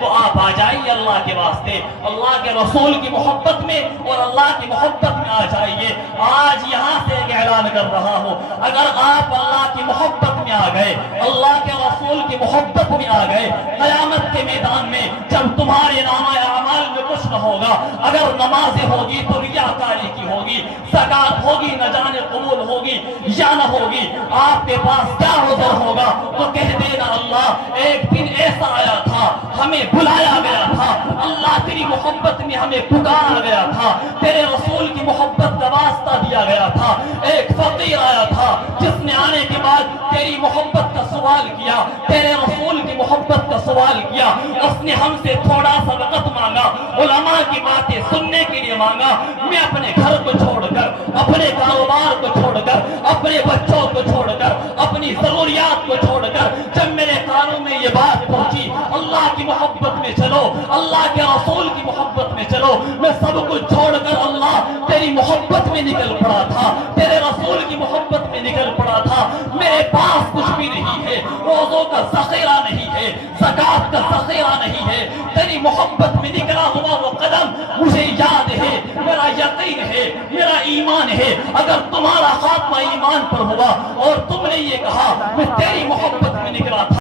تو آپ آ جائیے اللہ کے واسطے، اللہ کے رسول کی محبت میں اور اللہ کی محبت میں آ جائیے۔ آج یہاں سے ایک اعلان کر رہا ہوں، اگر آپ اللہ کی محبت میں آ گئے، اللہ کے رسول کی محبت میں آ گئے، قیامت کے میدان میں جب تمہارے نامہ اعمال میں کچھ نہ ہوگا، اگر نمازیں ہوگی تو ریاکاری کی ہوگی، زکات ہوگی نہ جانے قبول ہوگی یا نہ ہوگی، آپ کے پاس کیا عذر ہوگا؟ تو کہہ دینا اللہ ایک دن ایسا آیا تھا، ہمیں بلایا گیا تھا، اللہ تیری محبت میں ہمیں پکارا گیا تھا، تیرے رسول کی محبت کا واسطہ دیا گیا تھا، ایک فقیر آیا تھا جس نے آنے کے بعد تیری محبت کا سوال کیا، تیرے رسول کی محبت کا سوال کیا، اس نے ہم سے تھوڑا سا وقت مانگا، علماء کی باتیں سننے کے لیے مانگا، میں اپنے گھر کو چھوڑ کر، اپنے کاروبار کو چھوڑ کر، اپنے بچوں کو چھوڑ کر، اپنی ضروریات کو چھوڑ کر جب میرے کانوں میں یہ بات پہنچی اللہ کی محبت میں چلو، اللہ کے رسول کی محبت میں چلو، میں سب کچھ چھوڑ کر اللہ تیری محبت میں نکل پڑا تھا، تیرے رسول کی محبت میں نکل پڑا تھا، میرے پاس کچھ بھی نہیں ہے، روزوں کا ذخیرہ نہیں ہے، زکات کا ذخیرہ نہیں ہے، تیری محبت میں نکلا ہوا وہ قدم مجھے یاد ہے، میرا یقین ہے، میرا ایمان ہے، اگر تمہارا خاتمہ ایمان پر ہوا اور تم نے یہ کہا میں تیری محبت میں نکلا تھا